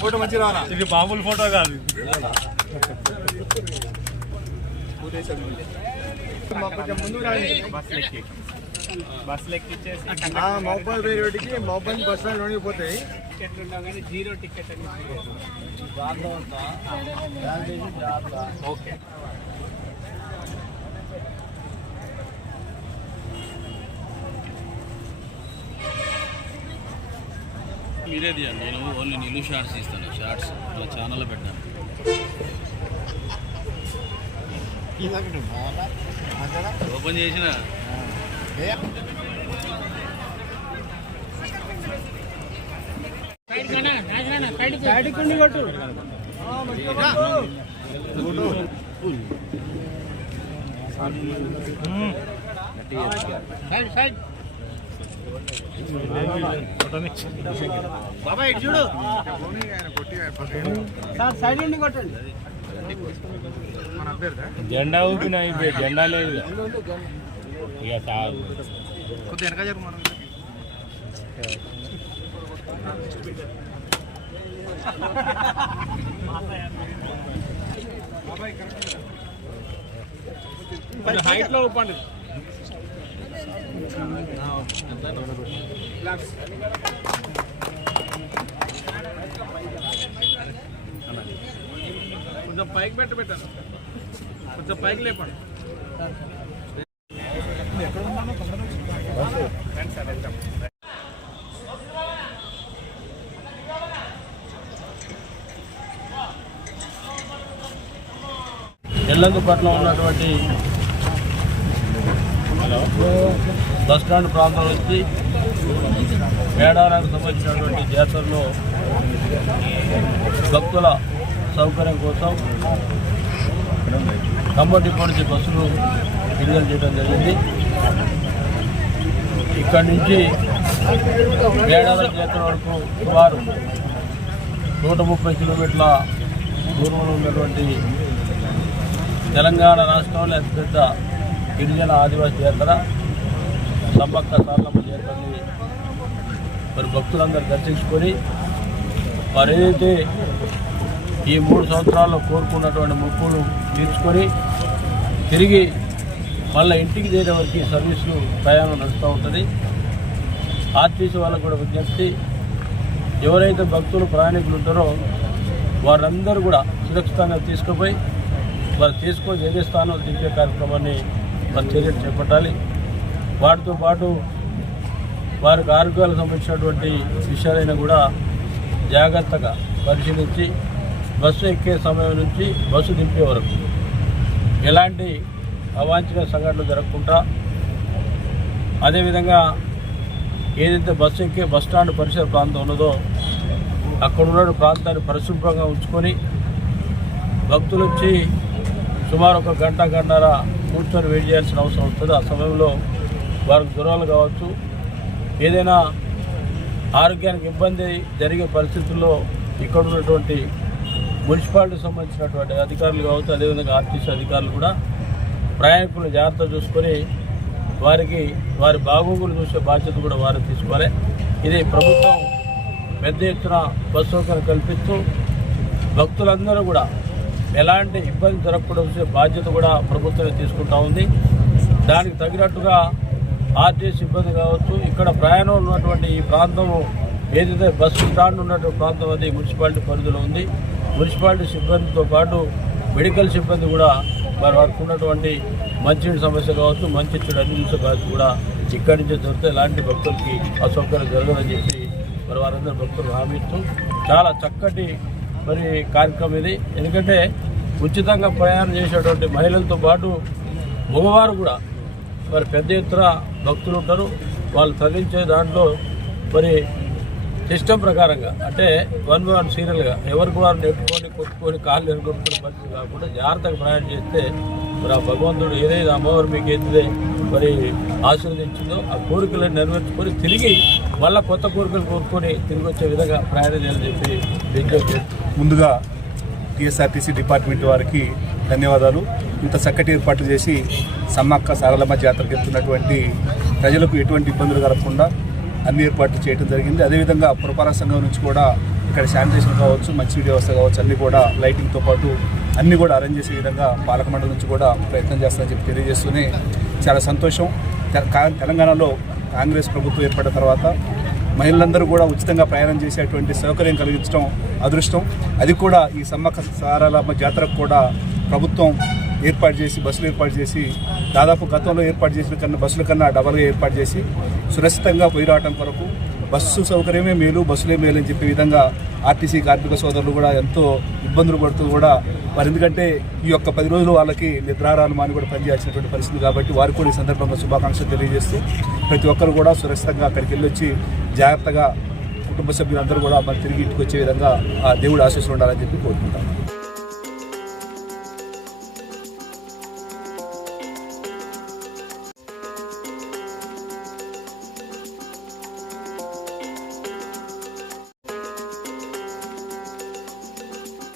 Photo మంచి రానా ఇది మామూలు ఫోటో కాదు. కొంచెం ముందు రాని బస్ లెక్కిచ్చేసి వేరేటికి బస్ స్టాండ్ లోనికి పోతాయి. జీరో టికెట్ అని ఓకే. మీరే తీయండి. నేను ఓన్లీ నిలు షార్ట్స్ తీస్తాను. షార్ట్స్ నా ఛానల్లో పెట్టాను. ఓపెన్ చేసిన. బాబా ఇటు చూడు. సార్ సైడ్ నుండి కొట్టండి. జెండా ఊపిన అయిపోయి జెండా లేదు. ఇక చాలు కొద్దిగా వెనక జరుగు మనం. హైట్లో ఊపండి. కొంచెం పైకి పెట్టి పెట్టాను కొంచెం పైకి లేపండి. ఎల్లందుపట్ల ఉన్నటువంటి హలో? స్టాండ్ ప్రాంతం వచ్చి మేడారానికి సంబంధించినటువంటి జాతరలో భక్తుల సౌకర్యం కోసం ఖమ్మం డిపో నుంచి బస్సులు విడుదల చేయడం జరిగింది. ఇక్కడి నుంచి మేడారం జాతర వరకు సుమారు నూట ముప్పై కిలోమీటర్ల దూరంలో ఉన్నటువంటి తెలంగాణ రాష్ట్రంలో అతిపెద్ద గిరిజన ఆదివాసీ యాత్ర సమ్మక్క సార్లమ్మ చేరుకొని మరి భక్తులందరూ దర్శించుకొని మరి ఏదైతే ఈ మూడు సంవత్సరాల్లో కోరుకున్నటువంటి మొక్కులు తీర్చుకొని తిరిగి మళ్ళీ ఇంటికి చేరే వరకు సర్వీసులు ప్రయాణం నడుస్తూ ఉంటుంది. ఆర్టీసీ వాళ్ళకు కూడా విజ్ఞప్తి ఎవరైతే భక్తులు ప్రయాణికులు ఉంటారో వారందరూ కూడా సురక్షితంగా తీసుకుపోయి వారు తీసుకొని ఏదే స్థానంలో దింపే కార్యక్రమాన్ని మరి చర్యలు చేపట్టాలి. వాటితో పాటు వారికి ఆరోగ్యాలకు సంబంధించినటువంటి విషయాలైనా కూడా జాగ్రత్తగా పరిశీలించి బస్సు ఎక్కే సమయం నుంచి బస్సు దింపే వరకు ఎలాంటి అవాంఛనీయ సంఘటనలు జరగకుండా అదేవిధంగా ఏదైతే బస్సు ఎక్కే బస్ స్టాండ్ పరిసర ప్రాంతం ఉన్నదో అక్కడ ఉన్న ప్రాంతాన్ని పరిశుభ్రంగా ఉంచుకొని భక్తులు వచ్చి సుమారు ఒక గంట గంటర కూర్చొని వెయిట్ చేయాల్సిన అవసరం వస్తుంది. ఆ సమయంలో వారికి జ్వరాలు కావచ్చు. ఏదైనా ఆరోగ్యానికి ఇబ్బంది జరిగే పరిస్థితుల్లో ఇక్కడ ఉన్నటువంటి మున్సిపాలిటీకి సంబంధించినటువంటి అధికారులు కావచ్చు అదేవిధంగా ఆర్టీసీ అధికారులు కూడా ప్రయాణికులను జాగ్రత్త చూసుకొని వారికి వారి బాగోగులు చూసే బాధ్యత కూడా వారు తీసుకోవాలి. ఇది ప్రభుత్వం పెద్ద ఎత్తున బస్ సౌకర్యం కల్పిస్తూ భక్తులందరూ కూడా ఎలాంటి ఇబ్బంది జరగకుండా చూసే బాధ్యత కూడా ప్రభుత్వమే తీసుకుంటా ఉంది. దానికి తగినట్టుగా ఆర్టీసీ సిబ్బంది కావచ్చు ఇక్కడ ప్రయాణం ఉన్నటువంటి ఈ ప్రాంతము ఏదైతే బస్సు స్టాండ్ ఉన్నటువంటి ప్రాంతం అది మున్సిపాలిటీ పరిధిలో ఉంది. మున్సిపాలిటీ సిబ్బందితో పాటు మెడికల్ సిబ్బంది కూడా మరి వారికి ఉన్నటువంటి మంచినీటి సమస్య కావచ్చు మంచి చెడు అన్ని బాధ్యత కూడా ఇక్కడి నుంచే దొరికితే ఎలాంటి భక్తులకి అసౌకర్యం జరగదని చెప్పి మరి వారందరూ భక్తులు హామీస్తూ చాలా చక్కటి మరి కార్యక్రమం ఇది. ఎందుకంటే ఉచితంగా ప్రయాణం చేసేటువంటి మహిళలతో పాటు మగవారు కూడా మరి పెద్ద ఎత్తున భక్తులు ఉంటారు. వాళ్ళు తరలించే దాంట్లో మరి సిస్టమ్ ప్రకారంగా అంటే వన్ బై వన్ సీరియల్గా ఎవరికి వారు నెట్టుకొని కొట్టుకొని కాళ్ళు ఎనుకొట్టుకునే పరిస్థితి కాకుండా జాగ్రత్తగా ప్రయాణం చేస్తే మరి ఆ భగవంతుడు ఏదైతే అమ్మవారు మీకు ఎత్తిదే మరి ఆశీర్వదించిందో ఆ కోరికలను నెరవేర్చుకొని తిరిగి మళ్ళీ కొత్త కోరికలు కోరుకొని తిరిగి వచ్చే విధంగా ప్రయాణం చేయాలని చెప్పి విజ్ఞప్తి ముందుగా టీఎస్ఆర్టీసీ డిపార్ట్మెంట్ వారికి ధన్యవాదాలు. ఇంత చక్కటి ఏర్పాట్లు చేసి సమ్మక్క సారలమ్మ జాతరకు వెళ్తున్నటువంటి ప్రజలకు ఎటువంటి ఇబ్బందులు కలగకుండా అన్ని ఏర్పాట్లు చేయడం జరిగింది. అదేవిధంగా పురపాలక సంఘం నుంచి కూడా ఇక్కడ శానిటేషన్ కావచ్చు మంచి వ్యవస్థ కావచ్చు అన్నీ కూడా లైటింగ్తో పాటు అన్నీ కూడా అరేంజ్ చేసే విధంగా పాలక మండలి నుంచి కూడా ప్రయత్నం చేస్తామని చెప్పి తెలియజేస్తూనే చాలా సంతోషం. కా- తెలంగాణలో కాంగ్రెస్ ప్రభుత్వం ఏర్పడిన తర్వాత మహిళలందరూ కూడా ఉచితంగా ప్రయాణం చేసేటువంటి సౌకర్యం కలిగించడం అదృష్టం. అది కూడా ఈ సమ్మక్క సారాలమ్మ జాతరకు కూడా ప్రభుత్వం ఏర్పాటు చేసి బస్సులు ఏర్పాటు చేసి దాదాపు గతంలో ఏర్పాటు చేసిన కన్నా బస్సుల కన్నా డబల్గా ఏర్పాటు చేసి సురక్షితంగా పోయి రావడం కొరకు బస్సు సౌకర్యమే మేలు బస్సులే మేలు అని చెప్పే విధంగా ఆర్టీసీ కార్మిక సోదరులు కూడా ఎంతో ఇబ్బందులు పడుతూ కూడా వారు ఎందుకంటే ఈ యొక్క పది రోజులు వాళ్ళకి నిద్రారాలు మాని కూడా పనిచేయాల్సినటువంటి పరిస్థితి కాబట్టి వారు కూడా ఈ సందర్భంగా శుభాకాంక్షలు తెలియజేస్తూ ప్రతి ఒక్కరు కూడా సురక్షితంగా అక్కడికి వెళ్ళి వచ్చి జాగ్రత్తగా కుటుంబ సభ్యులందరూ కూడా మరి తిరిగి ఇంటికి వచ్చే విధంగా ఆ దేవుడు ఆశీస్సులు ఉండాలని చెప్పి కోరుకుంటాం